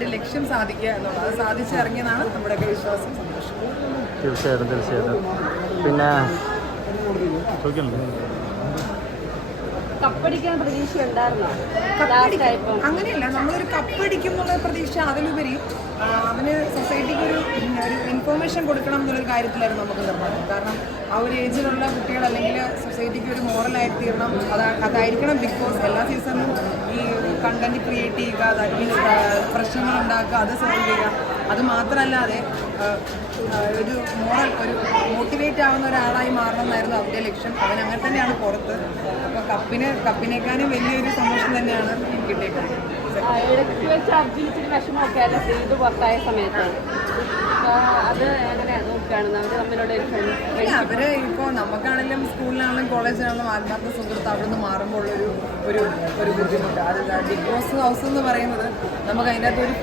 അവരുടെ ലക്ഷ്യം സാധിക്കുക എന്നുള്ളത്. അത് സാധിച്ചിറങ്ങിയതാണ് നമ്മുടെയൊക്കെ വിശ്വാസം, സന്തോഷം. തീർച്ചയായിട്ടും. പിന്നെ കപ്പടിക്കാൻ പ്രതീക്ഷ ഉണ്ടായിരുന്നോ? അങ്ങനെയല്ല, നമ്മളൊരു കപ്പടിക്കും എന്നുള്ള പ്രതീക്ഷ അതിലുപരി അവന് സൊസൈറ്റിക്ക് ഒരു ഇൻഫോർമേഷൻ കൊടുക്കണം എന്നുള്ളൊരു കാര്യത്തിലായിരുന്നു നമുക്ക് നിർബന്ധം. കാരണം ആ ഒരു ഏജിലുള്ള കുട്ടികൾ അല്ലെങ്കിൽ സൊസൈറ്റിക്ക് ഒരു മോറലായി തീരണം, അതായിരിക്കണം ബിഗ് ബോസ്. എല്ലാ സീസണിലും ഈ കണ്ടന്റ് ക്രിയേറ്റ് ചെയ്യുക, ദാറ്റ് മീൻസ് പ്രശ്നങ്ങൾ ഉണ്ടാക്കുക, അത് സോൾവ് ചെയ്യുക. അത് മാത്രമല്ലാതെ ഒരു മോറൽ, ഒരു മോട്ടിവേറ്റ് ആവുന്ന ഒരാളായി മാറണം എന്നായിരുന്നു അവരുടെ ലക്ഷ്യം. അവൻ അങ്ങനെ തന്നെയാണ് പുറത്ത്. അപ്പോൾ കപ്പിനേക്കാളും വലിയൊരു സന്തോഷം തന്നെയാണ് കിട്ടിയേക്കുന്നത്. ഇടയ്ക്ക് വെച്ച് അർജുനത്തിന് വിഷമമൊക്കെ അല്ല ചെയ്ത് പുറത്തായ സമയത്ത്, അത് എങ്ങനെ നോക്കുകയാണ് അവർ തമ്മിലുള്ള ഒരു അവര് ഇപ്പോൾ നമുക്കാണെങ്കിലും സ്കൂളിലാണെങ്കിലും കോളേജിലാണെങ്കിലും ആത്മാർത്ഥ സുഹൃത്ത് അവിടെ നിന്ന് മാറുമ്പോൾ ഒരു ബുദ്ധിമുട്ട്. അത് ബിഗ് ബോസ് ഹൗസ് എന്ന് പറയുന്നത് നമുക്ക് അതിൻ്റെ അകത്ത് ഒരു